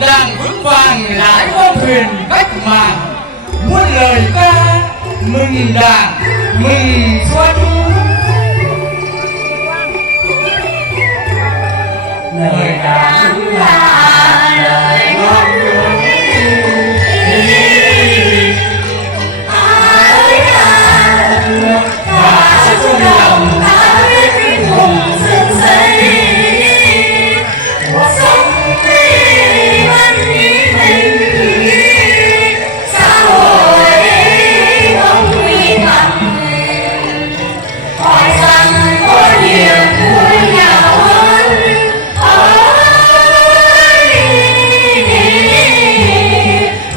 đang vững vàng lái con thuyền cách mạng, muôn lời ca mừng đảng mừng xuân. Lời đảng là lời ngọn nguồn, và chung lòng ta biết cùng dựng xây cuộc sống văn minh, xã hội không nguy hiểm, hỏi rằng có niềm vui nào hơn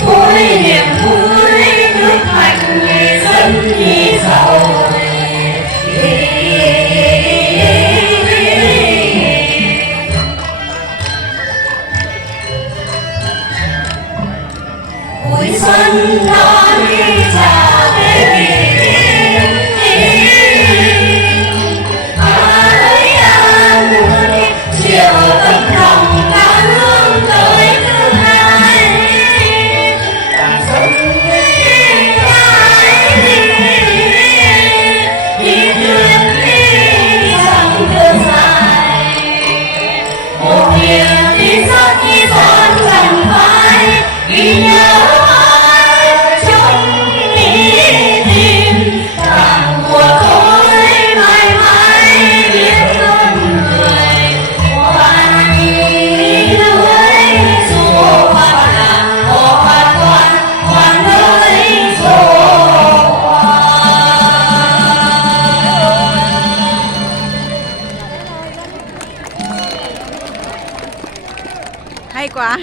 vui niềm vui nước mạnh dân đi giàu. Vui xuân đón đi chào về bình chiều tận lòng ta hướng tới tương lai, ta sống đi đường đi dặm đường dài, một niềm tin rất như giọt gần vai ghi nhớ trong tim rằng của tôi mãi mãi biết ơn người hoàn lưới dù hoạt là hoàn lưới dù hay quá.